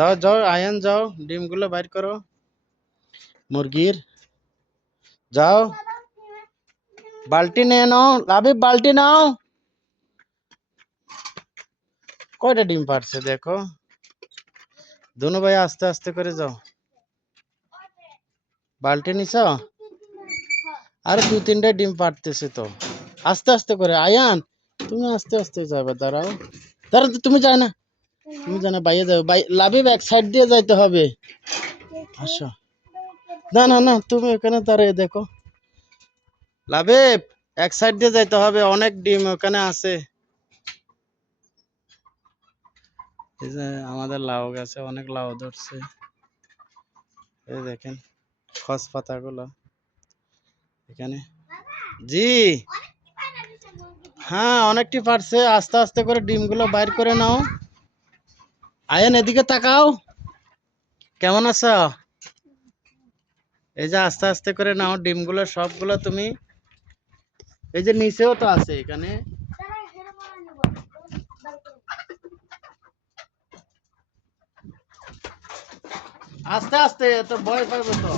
যাও যাও আয়ান যাও, ডিমগুলো বাইর করো মুরগির। যাও বালতি নিয়ে নাও, লাবিব বালতি নাও। কয়টা ডিম পারছে দেখো। দুনু ভাই আস্তে আস্তে করে যাও। বালতি নিছ? আরে দু তিনটা ডিম পারতেছে তো, আস্তে আস্তে করে। আয়ান তুমি আস্তে আস্তে যাবে, দাঁড়াও দাঁড়াও, তুমি যাও না, তুমি জানো বাইরে যাবে। লাবিব এক সাইড দিয়ে যাইতে হবে। আসো। না না না, তুমি ওখানে দাঁড়িয়ে দেখো। লাবিব এক সাইড দিয়ে যাইতে হবে, অনেক ডিম ওখানে আছে। এই যে আমাদের লাউ গাছে অনেক লাউ ধরছে, এই দেখেন খস পাতাগুলো এখানে। জি হ্যাঁ, অনেকটি পারছে। আস্তে আস্তে করে ডিমগুলো বাইর করে নাও। আয়ান এদিকে তাকাও, কেমন আছো? এই যে আস্তে আস্তে করে নাও ডিমগুলো সবগুলো তুমি। এই যে নিচেও তো আছে এখানে। আস্তে আস্তে, তো ভয় পাবে তো।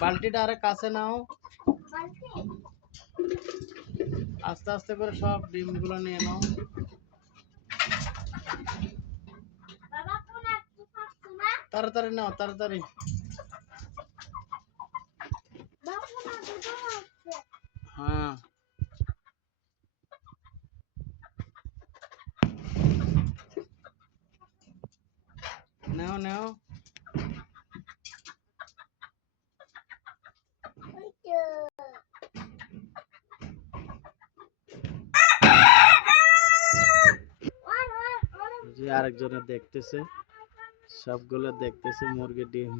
বালতিটা আরে কাছে নাও। আস্তে আস্তে করে সব ডিমগুলো নিয়ে নাও। তাড়াতাড়ি নাও, তাড়াতাড়ি। হ্যাঁ নাও নাও। জি আরেকজনে দেখতেছে, সবগুলো দেখতেছে মুরগির ডিম।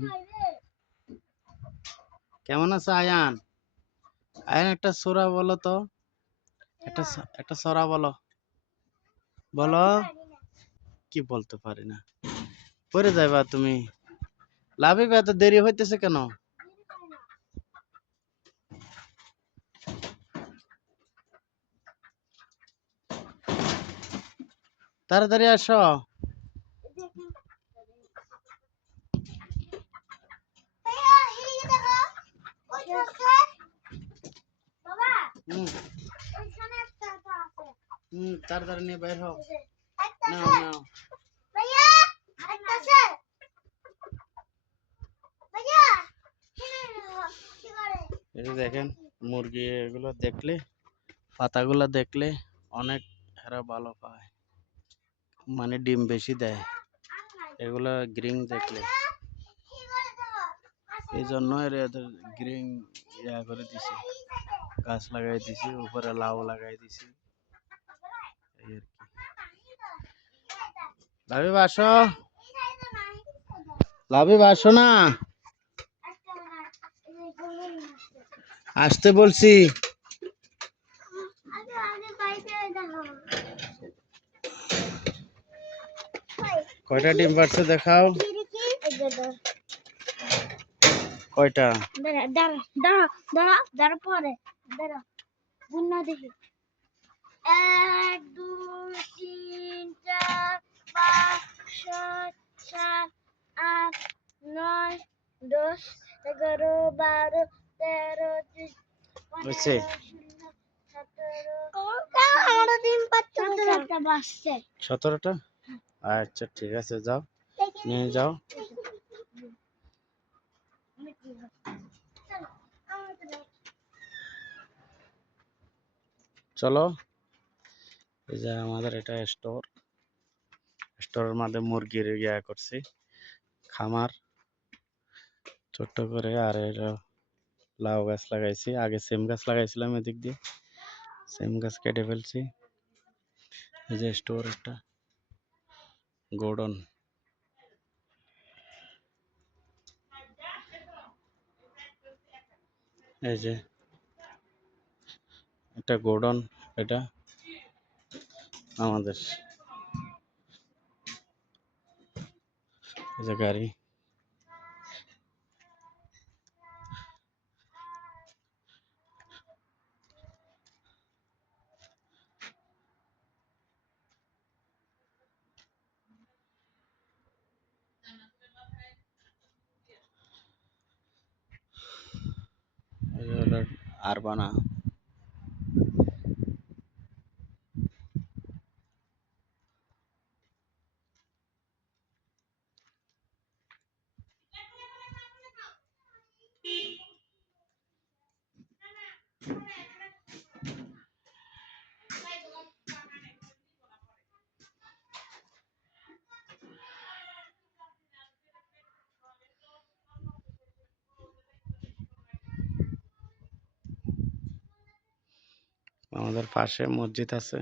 কেমন আছে আয়ান? আয়ান একটা সূরা বলো তো, একটা একটা সূরা বলো, বলো। কি বলতে পারি না, পড়ে যাইবা তুমি। লাবিব এত দেরি হইতেছে কেন? তাড়াতাড়ি আসো। তাড়াতাড়ি নিয়ে বের হও। নাও নাও। এই দেখেন মুরগি, এগুলো দেখলে, পাতাগুলো দেখলে অনেক এরা ভালো পায়, মানে ডিম বেশি দেয় এগুলো গ্রিন দেখলে। এই জন্য এদের গ্রিন ইয়া করে দিছি, গাছ লাগাই দিছি, উপরে লাউ লাগাই দিছি। এই আর কি। লাবিব আসো, লাবিব আসো না, আসতে বলছি। কয়টা ডিম পারছে দেখাও। কয়টা? পরে দেখি 1 2 3 4 5 6 7 8 9 10 11 12 13 14 17টা। আচ্ছা ঠিক আছে, যাও নিয়ে যাও। চলো, এই যে আমাদের এটা স্টোর, স্টোরের মধ্যে মুরগির ইয়া করছি, খামার ছোট্ট করে। আর এটা লাউ গাছ লাগাইছি, আগে সিম গাছ লাগাইছিলাম এদিক দিয়ে, সিম গাছ কেটে ফেলছি। এই যে স্টোর, একটা গোডন। এই যে এটা গোডন, এটা আমাদের। এই যে গাড়ি, পারবা না। আমাদের পাশে মসজিদ আছে।